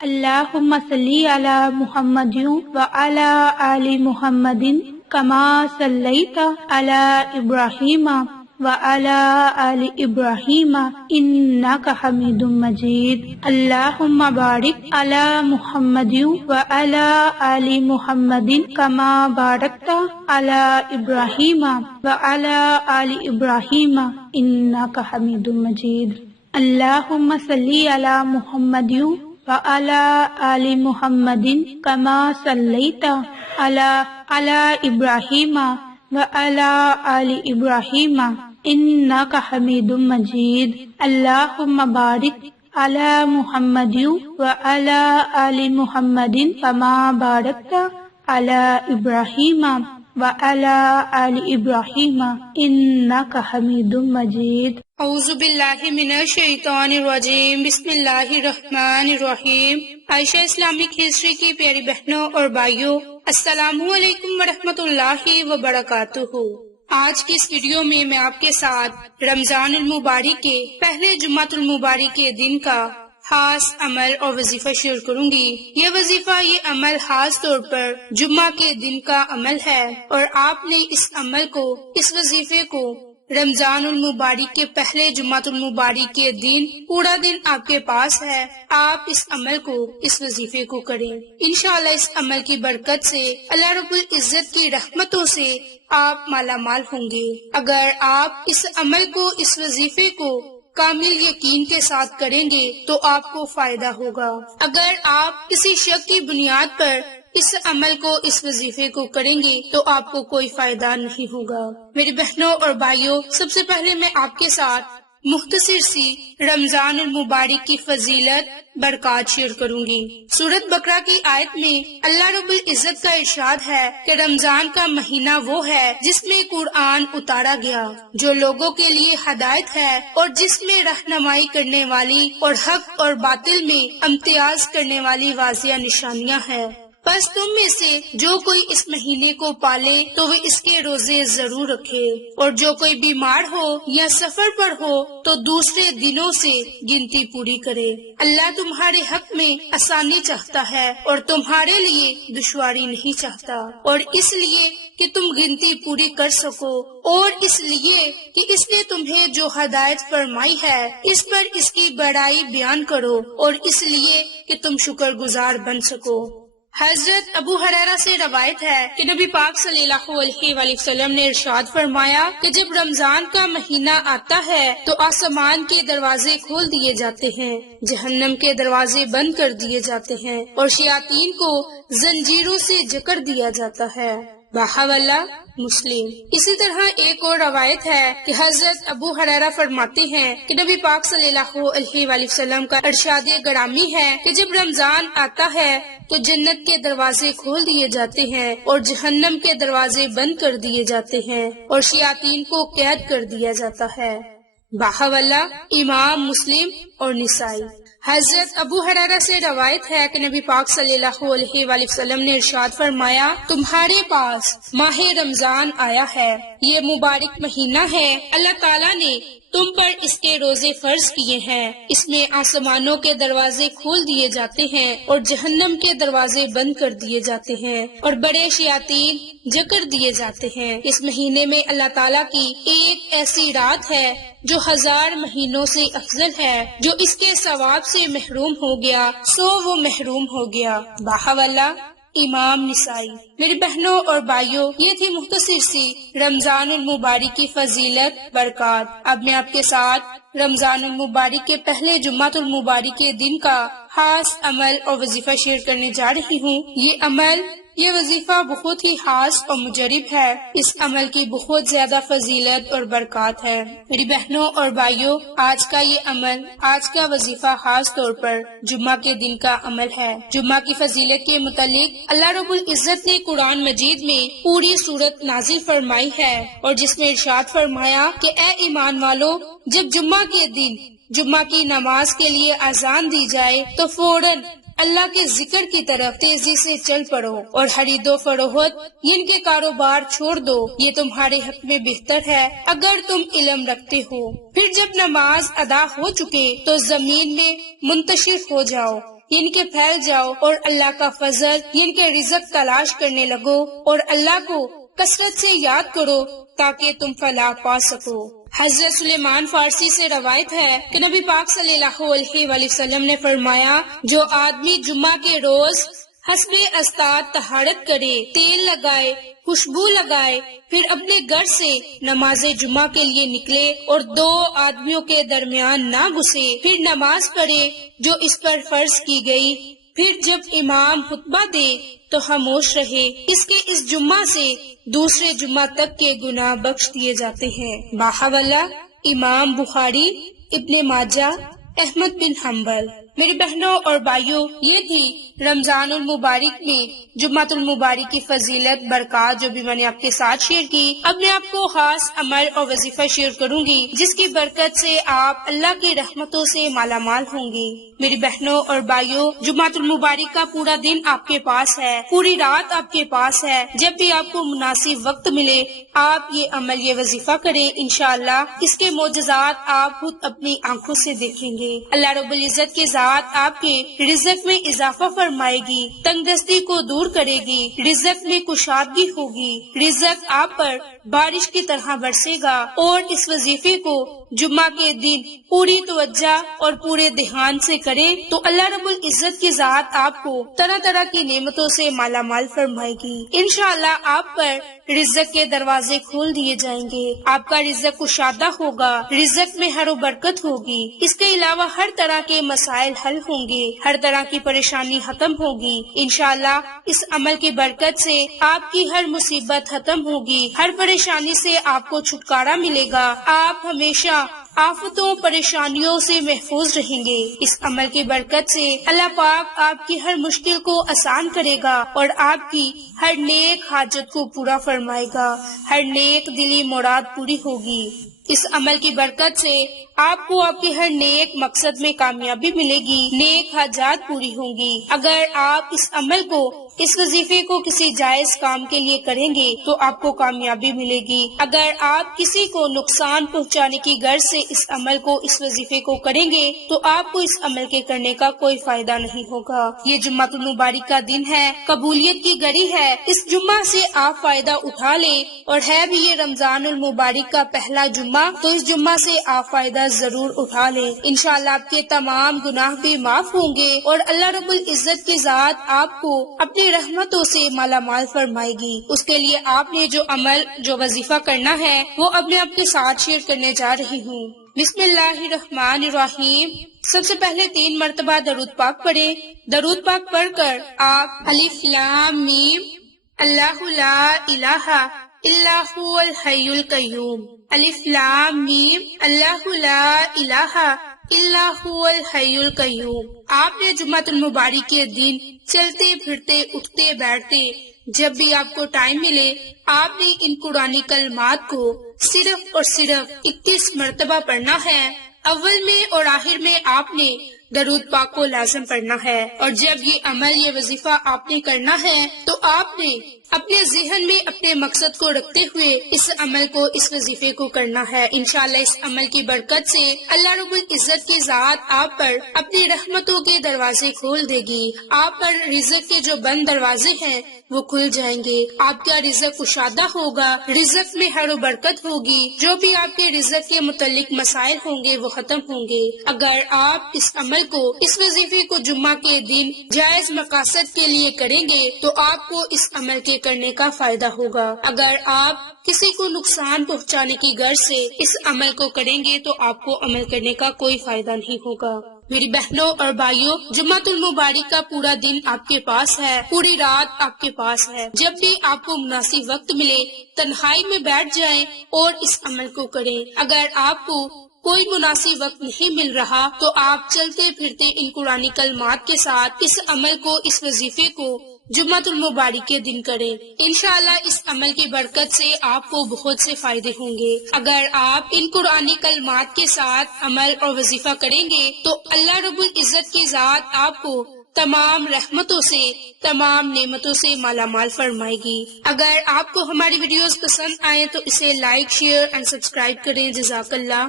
اللہم صلی علی محمد وعلی آل محمد کما صلیت علی ابراہیم وعلی آل ابراہیم انک حمید مجید۔ اللہم بارک علی محمد وعلی آل محمد کما بارکت علی ابراہیم وعلی آل ابراہیم انک حمید مجید۔ اللہم صلی علی محمد وعلی آل محمد کما صلیت علی ابراہیم وعلی آل ابراہیم انک حمید مجید۔ اللہم بارک علی محمد وعلی آل محمد کما بارکت علی ابراہیم وعلی آل ابراہیم انک حمید مجید۔ اعوذ باللہ من الشیطان الرجیم، بسم اللہ الرحمن الرحیم۔ عائشہ اسلامک ہسٹری کی پیاری بہنوں اور بھائیوں، السلام علیکم ورحمۃ اللہ وبرکاتہ۔ آج کی اس ویڈیو میں آپ کے ساتھ رمضان المبارک کے پہلے جمعۃ المبارک کے دن کا خاص عمل اور وظیفہ شیئر کروں گی۔ یہ وظیفہ، یہ عمل خاص طور پر جمعہ کے دن کا عمل ہے، اور آپ نے اس عمل کو، اس وظیفے کو رمضان المبارک کے پہلے جمعۃ المبارک کے دن، پورا دن آپ کے پاس ہے، آپ اس عمل کو، اس وظیفے کو کریں۔ انشاءاللہ اس عمل کی برکت سے، اللہ رب العزت کی رحمتوں سے آپ مالا مال ہوں گے۔ اگر آپ اس عمل کو، اس وظیفے کو کامل یقین کے ساتھ کریں گے تو آپ کو فائدہ ہوگا۔ اگر آپ کسی شک کی بنیاد پر اس عمل کو، اس وظیفے کو کریں گے تو آپ کو کوئی فائدہ نہیں ہوگا۔ میری بہنوں اور بھائیوں، سب سے پہلے میں آپ کے ساتھ مختصر سی رمضان المبارک کی فضیلت، برکات شیئر کروں گی۔ سورۃ بقرہ کی آیت میں اللہ رب العزت کا ارشاد ہے کہ رمضان کا مہینہ وہ ہے جس میں قرآن اتارا گیا، جو لوگوں کے لیے ہدایت ہے اور جس میں رہنمائی کرنے والی اور حق اور باطل میں امتیاز کرنے والی واضح نشانیاں ہیں۔ پس تم میں سے جو کوئی اس مہینے کو پالے تو وہ اس کے روزے ضرور رکھے، اور جو کوئی بیمار ہو یا سفر پر ہو تو دوسرے دنوں سے گنتی پوری کرے۔ اللہ تمہارے حق میں آسانی چاہتا ہے اور تمہارے لیے دشواری نہیں چاہتا، اور اس لیے کہ تم گنتی پوری کر سکو، اور اس لیے کہ اس نے تمہیں جو ہدایت فرمائی ہے اس پر اس کی بڑائی بیان کرو، اور اس لیے کہ تم شکر گزار بن سکو۔ حضرت ابو ہریرہ سے روایت ہے کہ نبی پاک صلی اللہ علیہ وآلہ وسلم نے ارشاد فرمایا کہ جب رمضان کا مہینہ آتا ہے تو آسمان کے دروازے کھول دیے جاتے ہیں، جہنم کے دروازے بند کر دیے جاتے ہیں، اور شیاطین کو زنجیروں سے جکڑ دیا جاتا ہے۔ باحولہ مسلم۔ اسی طرح ایک اور روایت ہے کہ حضرت ابو ہریرہ فرماتے ہیں کہ نبی پاک صلی اللہ علیہ وآلہ وسلم کا ارشاد گرامی ہے کہ جب رمضان آتا ہے تو جنت کے دروازے کھول دیے جاتے ہیں اور جہنم کے دروازے بند کر دیے جاتے ہیں اور شیاطین کو قید کر دیا جاتا ہے۔ باحولہ امام مسلم اور نسائی۔ حضرت ابو ہریرہ سے روایت ہے کہ نبی پاک صلی اللہ علیہ وآلہ وسلم نے ارشاد فرمایا، تمہارے پاس ماہ رمضان آیا ہے، یہ مبارک مہینہ ہے، اللہ تعالیٰ نے تم پر اس کے روزے فرض کیے ہیں، اس میں آسمانوں کے دروازے کھول دیے جاتے ہیں اور جہنم کے دروازے بند کر دیے جاتے ہیں اور بڑے شیاطین جکڑ دیے جاتے ہیں۔ اس مہینے میں اللہ تعالیٰ کی ایک ایسی رات ہے جو 1000 مہینوں سے افضل ہے، جو اس کے ثواب سے محروم ہو گیا سو وہ محروم ہو گیا۔ باحولہ امام نسائی۔ میری بہنوں اور بھائیوں، یہ تھی مختصر سی رمضان المبارک کی فضیلت، برکات۔ اب میں آپ کے ساتھ رمضان المبارک کے پہلے جمعۃ المبارک کے دن کا خاص عمل اور وظیفہ شیئر کرنے جا رہی ہوں۔ یہ عمل، یہ وظیفہ بہت ہی خاص اور مجرب ہے، اس عمل کی بہت زیادہ فضیلت اور برکات ہے۔ میری بہنوں اور بھائیوں، آج کا یہ عمل، آج کا وظیفہ خاص طور پر جمعہ کے دن کا عمل ہے۔ جمعہ کی فضیلت کے متعلق اللہ رب العزت نے قرآن مجید میں پوری سورت نازل فرمائی ہے، اور جس میں ارشاد فرمایا کہ اے ایمان والو، جب جمعہ کے دن جمعہ کی نماز کے لیے اذان دی جائے تو فوراً اللہ کے ذکر کی طرف تیزی سے چل پڑو اور خرید و فروخت ان کے کاروبار چھوڑ دو، یہ تمہارے حق میں بہتر ہے اگر تم علم رکھتے ہو۔ پھر جب نماز ادا ہو چکے تو زمین میں منتشر ہو جاؤ، یعنی کہ پھیل جاؤ اور اللہ کا فضل یعنی کہ رزق تلاش کرنے لگو اور اللہ کو کثرت سے یاد کرو تاکہ تم فلاح پا سکو۔ حضرت سلیمان فارسی سے روایت ہے کہ نبی پاک صلی اللہ علیہ وآلہ وسلم نے فرمایا، جو آدمی جمعہ کے روز حسب استطاعت طہارت کرے، تیل لگائے، خوشبو لگائے، پھر اپنے گھر سے نماز جمعہ کے لیے نکلے اور دو آدمیوں کے درمیان نہ گھسے، پھر نماز پڑھے جو اس پر فرض کی گئی، پھر جب امام خطبہ دے تو خاموش رہے، اس کے اس جمعہ سے دوسرے جمعہ تک کے گناہ بخش دیے جاتے ہیں۔ باحوالہ امام بخاری، ابن ماجہ، احمد بن حنبل۔ میری بہنوں اور بھائیوں، یہ تھی رمضان المبارک میں جمعۃ المبارک کی فضیلت، برکات جو بھی میں نے آپ کے ساتھ شیئر کی۔ اب میں آپ کو خاص عمل اور وظیفہ شیئر کروں گی جس کی برکت سے آپ اللہ کی رحمتوں سے مالا مال ہوں گی۔ میری بہنوں اور بھائیوں، جمعۃ المبارک کا پورا دن آپ کے پاس ہے، پوری رات آپ کے پاس ہے۔ جب بھی آپ کو مناسب وقت ملے آپ یہ عمل، یہ وظیفہ کریں، انشاءاللہ اس کے معجزات آپ خود اپنی آنکھوں سے دیکھیں گے۔ اللہ رب العزت کے ذات آپ کے رزق میں اضافہ فرمائے گی، تنگ دستی کو دور کرے گی، رزق میں کشادگی ہوگی، رزق آپ پر بارش کی طرح برسے گا۔ اور اس وظیفے کو جمعہ کے دن پوری توجہ اور پورے دھیان سے کریں تو اللہ رب العزت کی ذات آپ کو طرح طرح کی نعمتوں سے مالا مال فرمائے گی۔ انشاءاللہ آپ پر رزق کے دروازے کھول دیے جائیں گے، آپ کا رزق کشادہ ہوگا، رزق میں ہر و برکت ہوگی۔ اس کے علاوہ ہر طرح کے مسائل حل ہوں گے، ہر طرح کی پریشانی ختم ہوگی۔ انشاءاللہ اس عمل کی برکت سے آپ کی ہر مصیبت ختم ہوگی، ہر پریشانی سے آپ کو چھٹکارا ملے گا، آپ ہمیشہ آفتوں پریشانیوں سے محفوظ رہیں گے۔ اس عمل کی برکت سے اللہ پاک آپ کی ہر مشکل کو آسان کرے گا اور آپ کی ہر نیک حاجت کو پورا فرمائے گا، ہر نیک دلی مراد پوری ہوگی۔ اس عمل کی برکت سے آپ کو آپ کے ہر نیک مقصد میں کامیابی ملے گی، نیک حاجات پوری ہوں گی۔ اگر آپ اس عمل کو، اس وظیفے کو کسی جائز کام کے لیے کریں گے تو آپ کو کامیابی ملے گی۔ اگر آپ کسی کو نقصان پہنچانے کی غرض سے اس عمل کو، اس وظیفے کو کریں گے تو آپ کو اس عمل کے کرنے کا کوئی فائدہ نہیں ہوگا۔ یہ جمعۃ المبارک کا دن ہے، قبولیت کی گھڑی ہے، اس جمعہ سے آپ فائدہ اٹھا لیں، اور ہے بھی یہ رمضان المبارک کا پہلا جمعہ تو اس جمعہ سے آپ فائدہ ضرور اٹھا لیں۔ انشاءاللہ آپ کے تمام گناہ بھی معاف ہوں گے اور اللہ رب العزت کی ذات آپ کو اپنی رحمتوں سے مالا مال فرمائے گی۔ اس کے لیے آپ نے جو عمل، جو وظیفہ کرنا ہے وہ اب میں آپ کے ساتھ شیئر کرنے جا رہی ہوں۔ بسم اللہ الرحمن الرحیم۔ سب سے پہلے 3 مرتبہ درود پاک پڑھیں۔ درود پاک پڑھ کر آپ الف لام میم اللہ لا الہ الا هو الحی القیوم، الف لام میم اللہ لا الہ الا هو الحی القیوم۔ آپ نے جمعۃ المبارک کے دن چلتے پھرتے، اٹھتے بیٹھتے، جب بھی آپ کو ٹائم ملے آپ نے ان قرآنی کلمات کو صرف اور صرف 31 مرتبہ پڑھنا ہے۔ اول میں اور آخر میں آپ نے درود پاک کو لازم پڑھنا ہے، اور جب یہ عمل، یہ وظیفہ آپ نے کرنا ہے تو آپ نے اپنے ذہن میں اپنے مقصد کو رکھتے ہوئے اس عمل کو، اس وظیفے کو کرنا ہے۔ انشاءاللہ اس عمل کی برکت سے اللہ رب العزت کی ذات آپ پر اپنی رحمتوں کے دروازے کھول دے گی، آپ پر رزق کے جو بند دروازے ہیں وہ کھل جائیں گے، آپ کا رزق کشادہ ہوگا، رزق میں ہر و برکت ہوگی، جو بھی آپ کے رزق کے متعلق مسائل ہوں گے وہ ختم ہوں گے۔ اگر آپ اس عمل کو، اس وظیفے کو جمعہ کے دن جائز مقاصد کے لیے کریں گے تو آپ کو اس عمل کے کرنے کا فائدہ ہوگا۔ اگر آپ کسی کو نقصان پہنچانے کی غرض سے اس عمل کو کریں گے تو آپ کو عمل کرنے کا کوئی فائدہ نہیں ہوگا۔ میری بہنوں اور بھائیوں، جمعۃ المبارک کا پورا دن آپ کے پاس ہے، پوری رات آپ کے پاس ہے۔ جب بھی آپ کو مناسب وقت ملے تنہائی میں بیٹھ جائیں اور اس عمل کو کریں۔ اگر آپ کو کوئی مناسب وقت نہیں مل رہا تو آپ چلتے پھرتے ان قرآنی کلمات کے ساتھ اس عمل کو، اس وظیفے کو جمعۃ المبارک کے دن کریں۔ انشاءاللہ اس عمل کی برکت سے آپ کو بہت سے فائدے ہوں گے۔ اگر آپ ان قرآنی کلمات کے ساتھ عمل اور وظیفہ کریں گے تو اللہ رب العزت کی ذات آپ کو تمام رحمتوں سے، تمام نعمتوں سے مالا مال فرمائے گی۔ اگر آپ کو ہماری ویڈیوز پسند آئیں تو اسے لائک، شیئر اور سبسکرائب کریں۔ جزاک اللہ۔